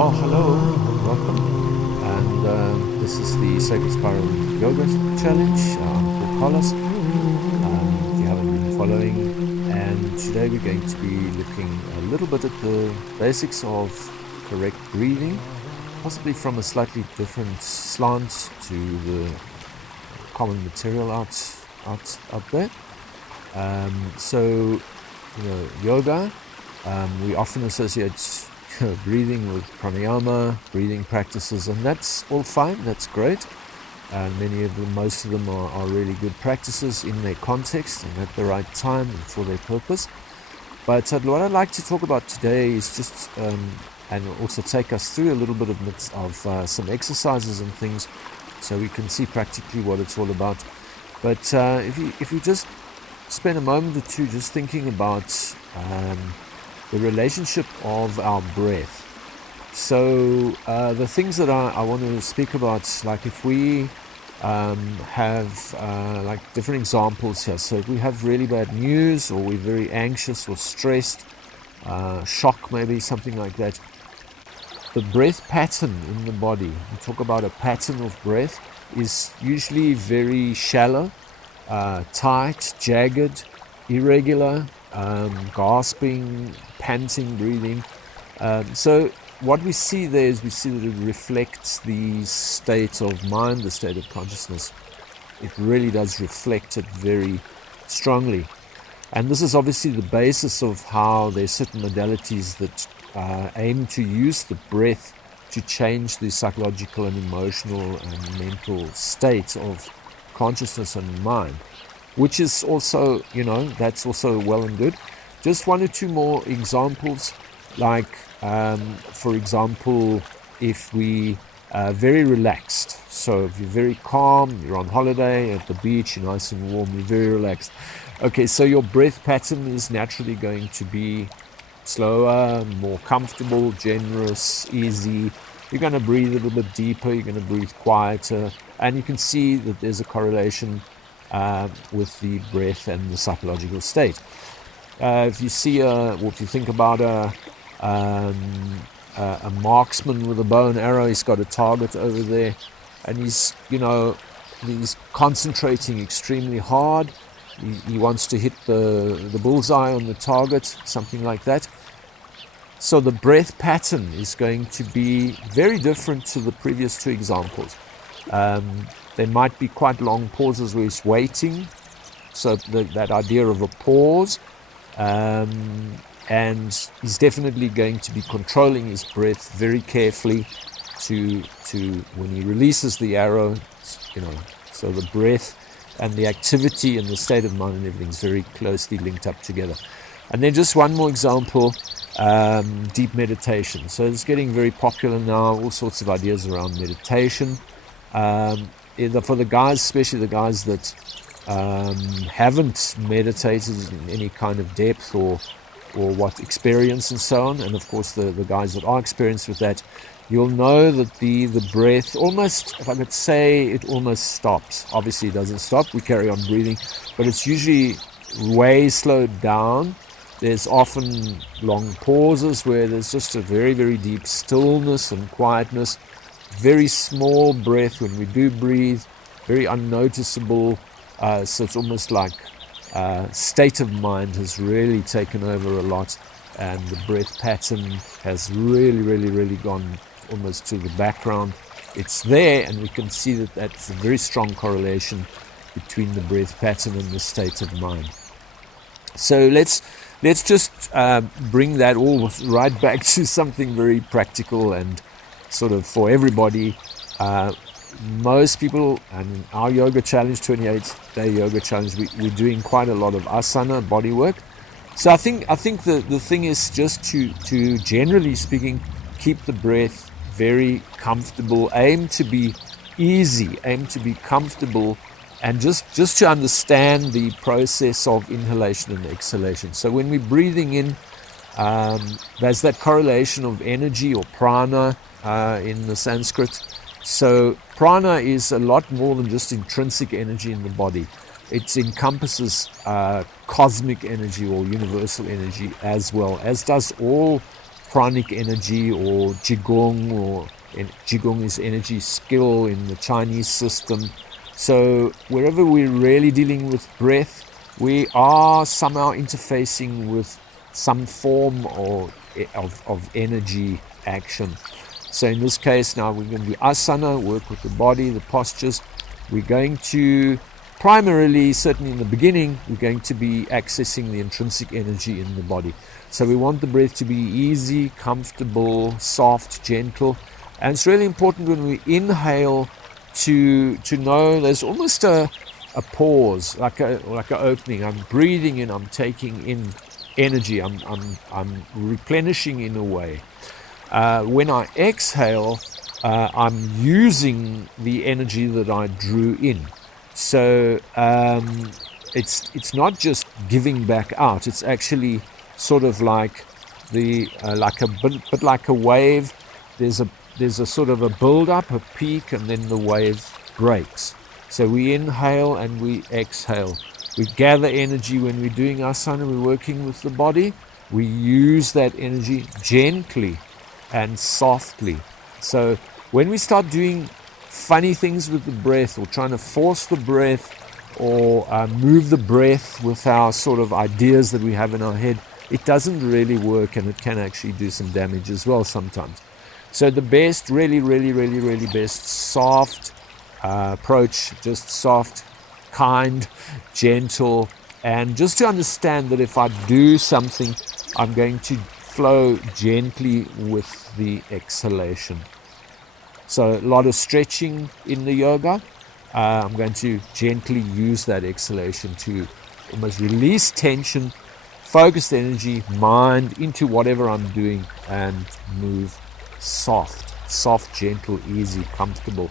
Well, hello and welcome. And this is the Sacred Spiral Yoga Challenge. I'm called Carlos, if you haven't been following. And today we're going to be looking a little bit at the basics of correct breathing, possibly from a slightly different slant to the common material out there. Yoga, we often associate breathing with pranayama, breathing practices, and that's all fine, that's great. Most of them are really good practices in their context and at the right time and for their purpose. But what I'd like to talk about today is just, and also take us through a little bit of some exercises and things so we can see practically what it's all about. But if you just spend a moment or two just thinking about the relationship of our breath. So the things that I want to speak about, like if we have like different examples here. So if we have really bad news, or we're very anxious or stressed, shock maybe, something like that, the breath pattern in the body, we talk about a pattern of breath, is usually very shallow, tight, jagged, irregular, gasping, panting breathing. So what we see there is we see that it reflects the state of mind, the state of consciousness. It really does reflect it very strongly. And this is obviously the basis of how there's certain modalities that aim to use the breath to change the psychological and emotional and mental state of consciousness and mind, which is also, that's also well and good. Just one or two more examples, like, for example, if we are very relaxed. So if you're very calm, you're on holiday at the beach, you're nice and warm, you're very relaxed. Okay, so your breath pattern is naturally going to be slower, more comfortable, generous, easy. You're going to breathe a little bit deeper, you're going to breathe quieter, and you can see that there's a correlation with the breath and the psychological state. If you see, if you think about a marksman with a bow and arrow, he's got a target over there, and he's concentrating extremely hard. He wants to hit the bullseye on the target, something like that. So the breath pattern is going to be very different to the previous two examples. There might be quite long pauses where he's waiting, so that idea of a pause, and he's definitely going to be controlling his breath very carefully to when he releases the arrow, so the breath and the activity and the state of mind and everything's very closely linked up together. And then just one more example, deep meditation. So it's getting very popular now, all sorts of ideas around meditation. For the guys, especially the guys that haven't meditated in any kind of depth or what experience and so on, and of course the guys that are experienced with that, you'll know that the breath almost, if I could say, it almost stops. Obviously it doesn't stop, we carry on breathing, but it's usually way slowed down. There's often long pauses where there's just a very, very deep stillness and quietness, very small breath when we do breathe, very unnoticeable, so it's almost like state of mind has really taken over a lot, and the breath pattern has really, really, really gone almost to the background. It's there, and we can see that that's a very strong correlation between the breath pattern and the state of mind. So let's just bring that all right back to something very practical and sort of for everybody. Most people, and our yoga challenge, 28-day yoga challenge, we're doing quite a lot of asana, body work. So I think the thing is just to generally speaking, keep the breath very comfortable, aim to be easy, aim to be comfortable, and just to understand the process of inhalation and exhalation. So when we're breathing in, there's that correlation of energy or prana in the Sanskrit. So prana is a lot more than just intrinsic energy in the body. It encompasses cosmic energy or universal energy as well, as does all pranic energy, or Qigong, or Qigong is energy skill in the Chinese system. So wherever we're really dealing with breath, we are somehow interfacing with some form of energy action. So in this case now we're going to do asana, work with the body, the postures. We're going to primarily, certainly in the beginning, we're going to be accessing the intrinsic energy in the body. So we want the breath to be easy, comfortable, soft, gentle. And it's really important when we inhale to know there's almost a pause, like an opening. I'm breathing in, I'm taking in energy, I'm replenishing in a way. When I exhale, I'm using the energy that I drew in. So it's not just giving back out. It's actually sort of like like a bit like a wave. There's a sort of a build-up, a peak, and then the wave breaks. So we inhale and we exhale. We gather energy when we're doing asana. We're working with the body. We use that energy gently and softly. So when we start doing funny things with the breath, or trying to force the breath, or move the breath with our sort of ideas that we have in our head, it doesn't really work, and it can actually do some damage as well sometimes. So the best, really best, soft approach, just soft, kind, gentle, and just to understand that if I do something, I'm going to flow gently with the exhalation. So a lot of stretching in the yoga. I'm going to gently use that exhalation to almost release tension, focus the energy, mind into whatever I'm doing, and move soft, gentle, easy, comfortable.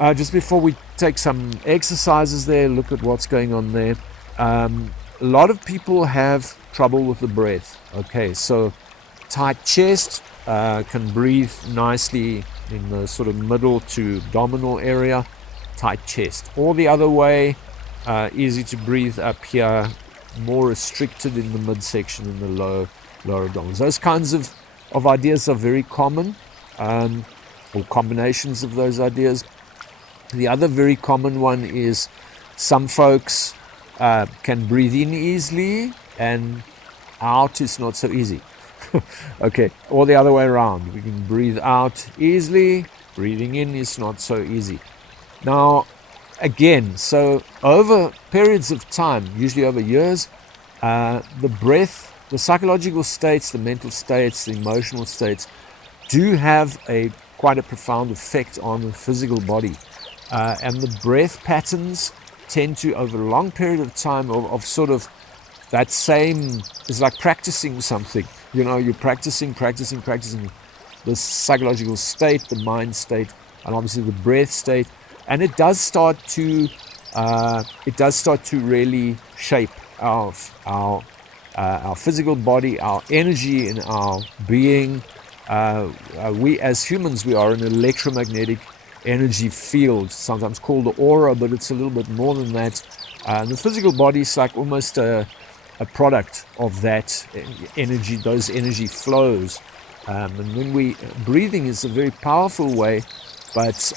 Just before we take some exercises there, look at what's going on there. A lot of people have trouble with the breath. Okay, so tight chest, can breathe nicely in the sort of middle to abdominal area, tight chest. Or the other way, easy to breathe up here, more restricted in the midsection and the lower abdomen. Those kinds of ideas are very common, or combinations of those ideas. The other very common one is some folks can breathe in easily and out is not so easy. Okay, or the other way around. We can breathe out easily, breathing in is not so easy. Now, again, so over periods of time, usually over years, the breath, the psychological states, the mental states, the emotional states do have quite a profound effect on the physical body. And the breath patterns tend to, over a long period of time, of sort of that same, it's like practicing something. You know, you're practicing the psychological state, the mind state, and obviously the breath state. And it does start to really shape our physical body, our energy, and our being. We as humans, we are an electromagnetic energy field, sometimes called the aura, but it's a little bit more than that. The physical body is like almost a product of that energy, those energy flows. And when breathing is a very powerful way, but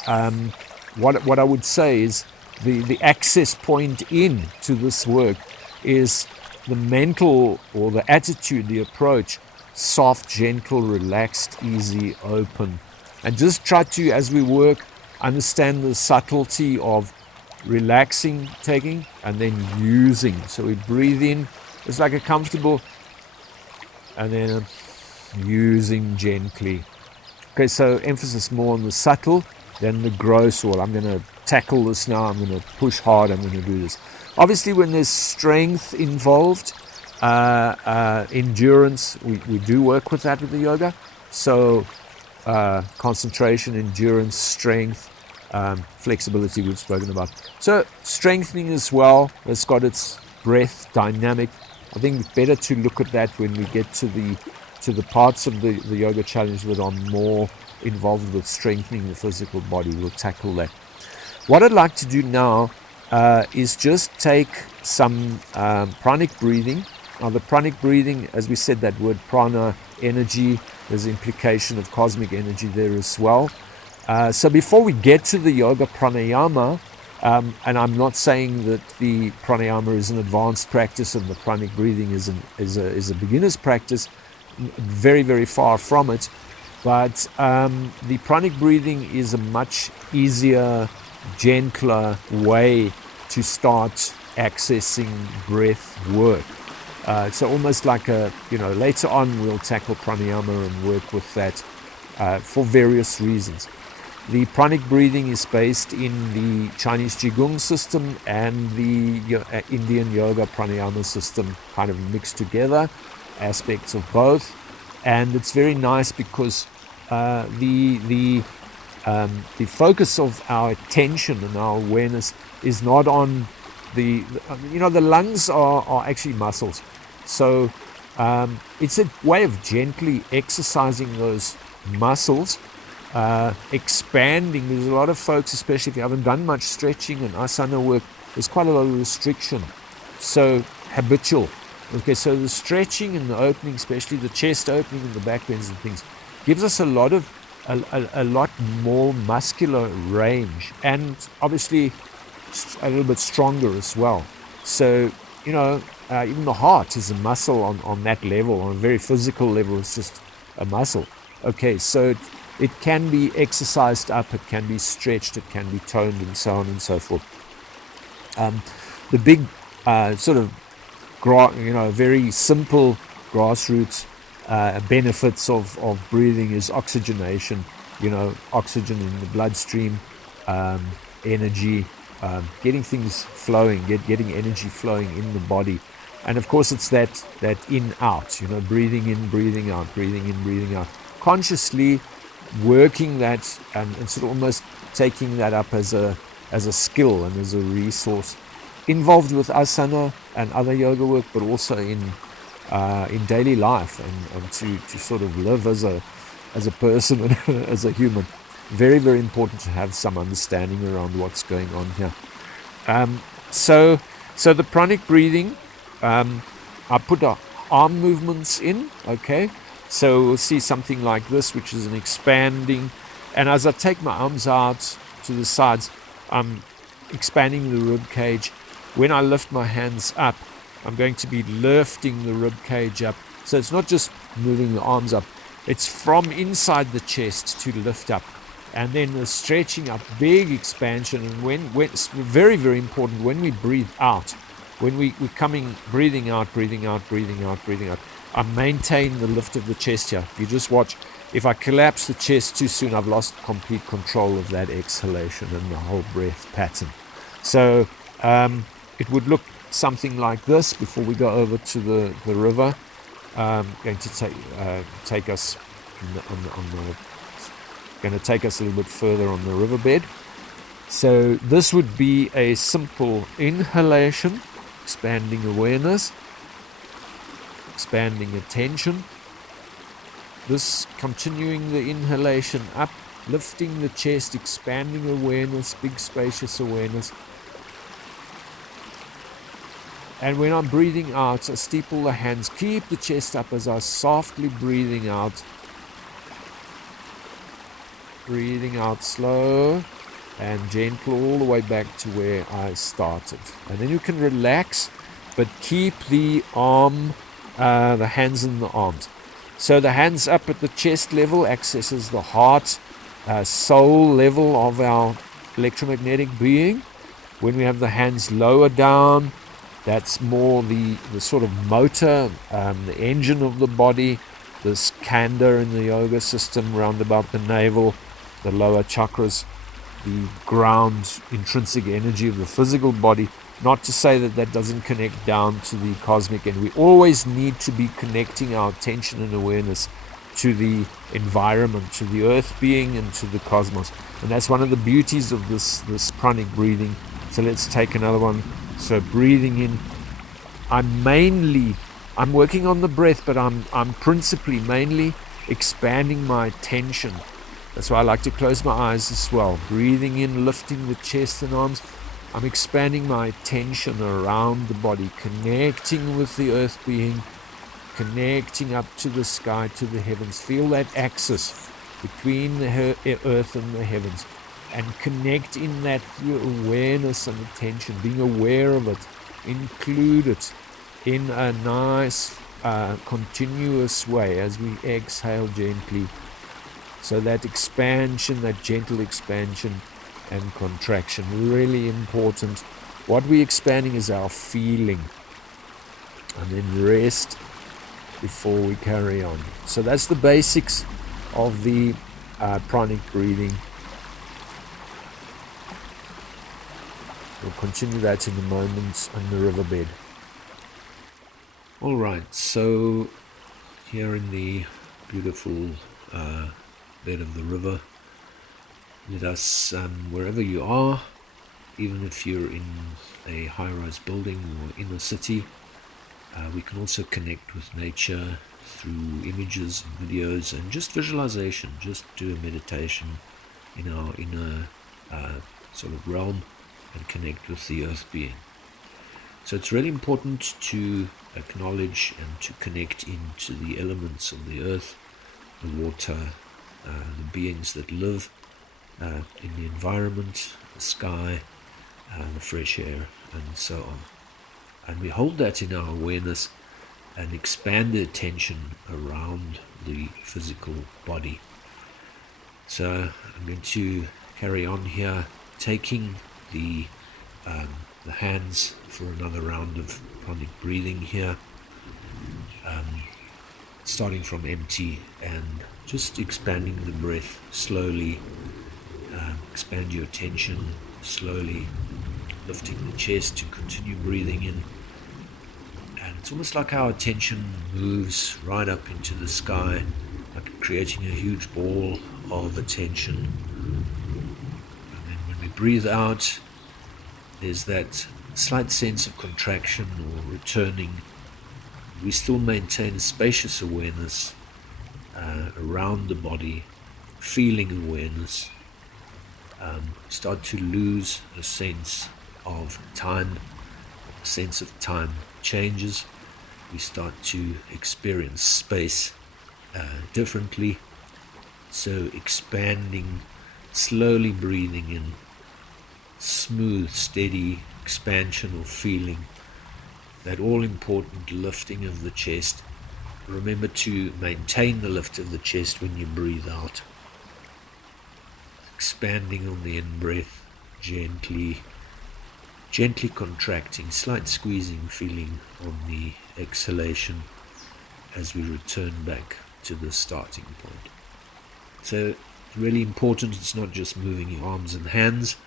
what I would say is the access point in to this work is the mental, or the attitude, the approach, soft, gentle, relaxed, easy, open. And just try to, as we work, understand the subtlety of relaxing, taking, and then using. So we breathe in, it's like a comfortable, and then using gently. Okay, so emphasis more on the subtle than the gross, or I'm going to tackle this now, I'm going to push hard, I'm going to do this. Obviously, when there's strength involved, endurance, we do work with that with the yoga. So concentration, endurance, strength, flexibility we've spoken about. So strengthening as well, it's got its breath dynamic. I think it's better to look at that when we get to the parts of the yoga challenge that are more involved with strengthening the physical body. We'll tackle that. What I'd like to do now is just take some pranic breathing, Now the pranic breathing, as we said, that word prana, energy, there's implication of cosmic energy there as well. So before we get to the yoga pranayama, and I'm not saying that the pranayama is an advanced practice and the pranic breathing is a beginner's practice, very, very far from it. But the pranic breathing is a much easier, gentler way to start accessing breath work. So almost like later on we'll tackle pranayama and work with that for various reasons. The pranic breathing is based in the Chinese Qigong system and the Indian yoga pranayama system, kind of mixed together, aspects of both. And it's very nice because the focus of our attention and our awareness is not on the lungs are actually muscles. So it's a way of gently exercising those muscles, expanding. There's a lot of folks, especially if you haven't done much stretching and asana work, there's quite a lot of restriction. So habitual. Okay, so the stretching and the opening, especially the chest opening and the back bends and things, gives us a lot more muscular range, and obviously a little bit stronger as well. So even the heart is a muscle on that level, on a very physical level. It's just a muscle. Okay, so it can be exercised up, it can be stretched, it can be toned, and so on and so forth. The big sort of very simple grassroots benefits of breathing is oxygenation. Oxygen in the bloodstream, energy, getting things flowing, getting energy flowing in the body. And of course it's that in out, breathing in, breathing out, breathing in, breathing out, consciously working that and sort of almost taking that up as a skill and as a resource, involved with asana and other yoga work, but also in daily life and to sort of live as a person and as a human. Very, very important to have some understanding around what's going on here. So the pranic breathing, I put arm movements in, okay? So we'll see something like this, which is an expanding. And as I take my arms out to the sides, I'm expanding the rib cage. When I lift my hands up, I'm going to be lifting the rib cage up. So it's not just moving the arms up, it's from inside the chest to lift up. And then the stretching up, big expansion. And when it's very, very important, when we breathe out, when we're coming, breathing out, breathing out, breathing out, breathing out, I maintain the lift of the chest here. You just watch. If I collapse the chest too soon, I've lost complete control of that exhalation and the whole breath pattern. So it would look something like this before we go over to the river. Going to take us going to take us a little bit further on the riverbed. So this would be a simple inhalation, expanding awareness, expanding attention. This continuing the inhalation up, lifting the chest, expanding awareness, big spacious awareness. And when I'm breathing out, I steeple the hands, keep the chest up as I softly breathing out. Breathing out slow and gentle all the way back to where I started. And then you can relax, but keep the hands in the arms. So the hands up at the chest level accesses the heart, soul level of our electromagnetic being. When we have the hands lower down, that's more the sort of motor, the engine of the body, this kanda in the yoga system round about the navel, the lower chakras, the ground, intrinsic energy of the physical body. Not to say that doesn't connect down to the cosmic, and we always need to be connecting our attention and awareness to the environment, to the earth being and to the cosmos. And that's one of the beauties of this pranic breathing. So let's take another one. So breathing in, I'm working on the breath, but I'm principally mainly expanding my attention. That's why I like to close my eyes as well. Breathing in, lifting the chest and arms, I'm expanding my attention around the body, connecting with the earth being, connecting up to the sky, to the heavens. Feel that axis between the earth and the heavens, and connect in that through awareness and attention, being aware of it, include it in a nice continuous way as we exhale gently. So that expansion, that gentle expansion and contraction, really important. What we're expanding is our feeling, and then rest before we carry on. So that's the basics of the pranic breathing. We'll continue that in a moment on the riverbed. All right, so here in the beautiful bed of the river, let us, wherever you are, even if you're in a high-rise building or in the city, we can also connect with nature through images and videos and just visualization. Just do a meditation in our inner sort of realm and connect with the earth being. So it's really important to acknowledge and to connect into the elements of the earth, the water, the beings that live in the environment, the sky, the fresh air, and so on. And we hold that in our awareness and expand the attention around the physical body. So I'm going to carry on here, taking the hands for another round of pranic breathing here, starting from empty and just expanding the breath slowly. Expand your attention slowly, lifting the chest to continue breathing in. And it's almost like our attention moves right up into the sky, like creating a huge ball of attention. And then when we breathe out, there's that slight sense of contraction or returning. We still maintain a spacious awareness around the body, feeling awareness. Start to lose a sense of time. A sense of time changes. We start to experience space differently. So expanding, slowly breathing in, smooth, steady expansion or feeling, that all-important lifting of the chest. Remember to maintain the lift of the chest when you breathe out. Expanding on the in-breath, gently contracting, slight squeezing feeling on the exhalation as we return back to the starting point. So really important, it's not just moving your arms and hands,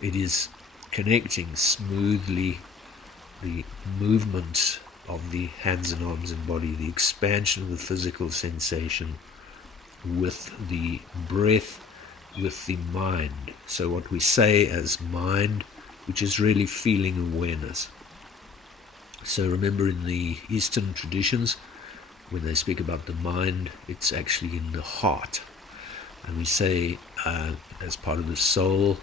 it is connecting smoothly the movement of the hands and arms and body, the expansion of the physical sensation with the breath, with the mind. So what we say as mind, which is really feeling awareness. So remember, in the Eastern traditions, when they speak about the mind, it's actually in the heart. And we say as part of the soul,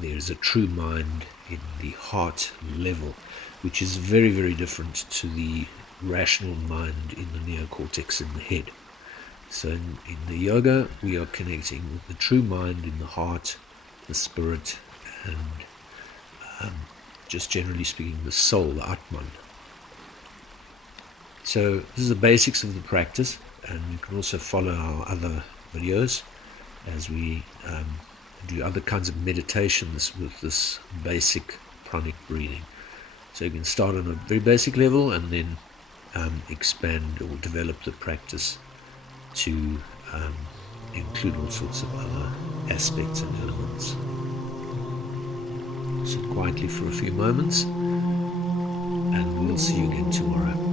there is a true mind in the heart level, which is very, very different to the rational mind in the neocortex in the head. So in the yoga, we are connecting with the true mind in the heart, the spirit, and just generally speaking, the soul, the Atman. So this is the basics of the practice, and you can also follow our other videos as we do other kinds of meditations with this basic pranic breathing. So you can start on a very basic level and then expand or develop the practice to include all sorts of other aspects and elements. So quietly for a few moments, and we'll see you again tomorrow.